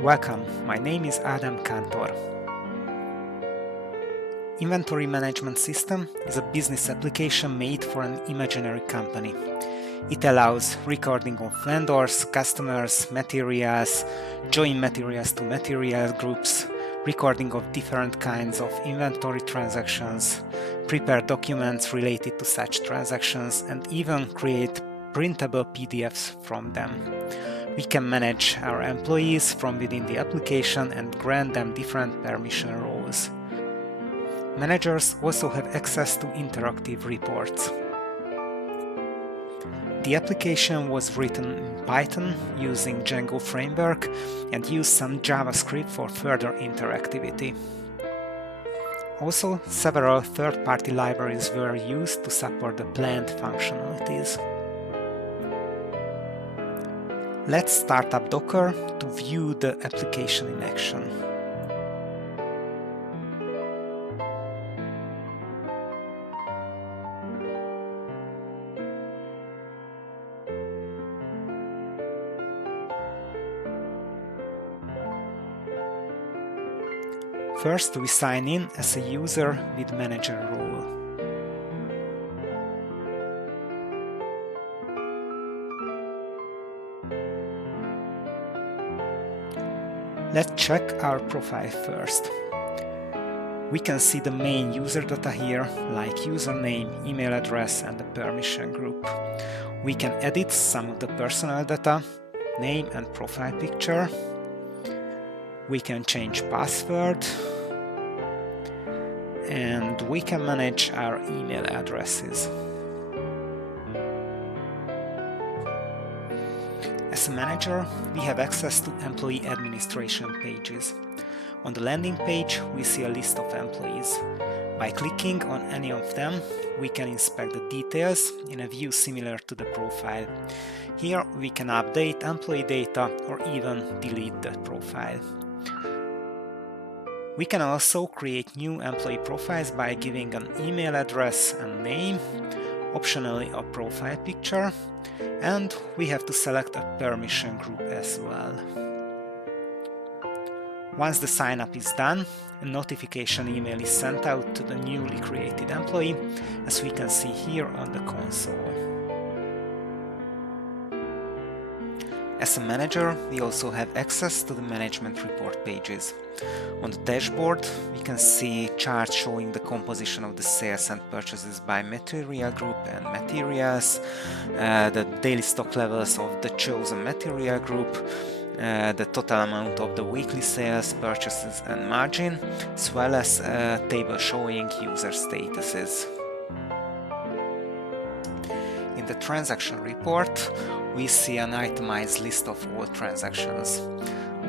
Welcome, my name is Adam Kantor. Inventory Management System is a business application made for an imaginary company. It allows recording of vendors, customers, materials, join materials to material groups, recording of different kinds of inventory transactions, prepare documents related to such transactions, and even create printable PDFs from them. We can manage our employees from within the application and grant them different permission roles. Managers also have access to interactive reports. The application was written in Python using Django framework and used some JavaScript for further interactivity. Also, several third-party libraries were used to support the planned functionalities. Let's start up Docker to view the application in action. First, we sign in as a user with manager role. Let's check our profile first. We can see the main user data here, like username, email address, and the permission group. We can edit some of the personal data, name and profile picture. We can change password, and we can manage our email addresses. As a manager, we have access to employee administration pages. On the landing page, we see a list of employees. By clicking on any of them, we can inspect the details in a view similar to the profile. Here, we can update employee data or even delete the profile. We can also create new employee profiles by giving an email address and name, optionally a profile picture, and we have to select a permission group as well. Once the sign-up is done, a notification email is sent out to the newly created employee, as we can see here on the console. As a manager, we also have access to the management report pages. On the dashboard, we can see charts showing the composition of the sales and purchases by material group and materials, the daily stock levels of the chosen material group, the total amount of the weekly sales, purchases and margin, as well as a table showing user statuses. In the transaction report, we see an itemized list of all transactions.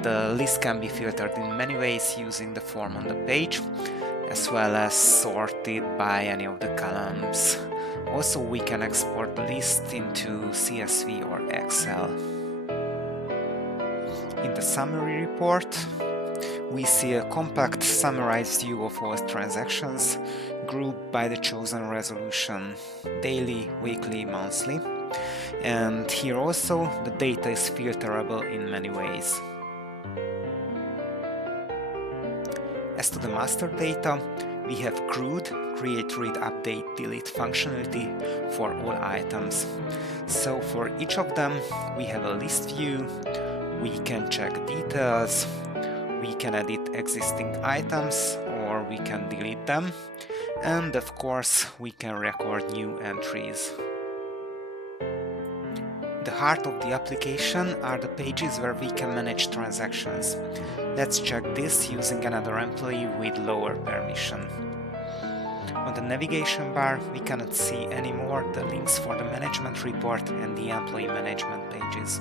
The list can be filtered in many ways using the form on the page, as well as sorted by any of the columns. Also, we can export the list into CSV or Excel. In the summary report, we see a compact summarized view of all transactions, grouped by the chosen resolution, daily, weekly, monthly. And here also the data is filterable in many ways. As to the master data, we have CRUD, create, read, update, delete functionality for all items. So for each of them, we have a list view, we can check details, we can edit existing items or we can delete them, and of course we can record new entries. The heart of the application are the pages where we can manage transactions. Let's check this using another employee with lower permission. On the navigation bar, we cannot see anymore the links for the management report and the employee management pages.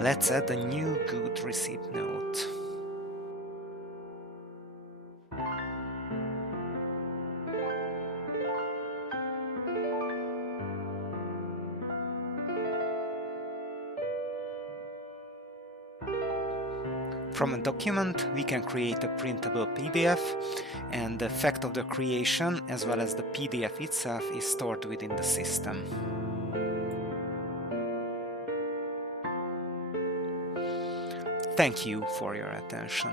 Let's add a new good receipt note. From a document, we can create a printable PDF, and the fact of the creation, as well as the PDF itself, is stored within the system. Thank you for your attention.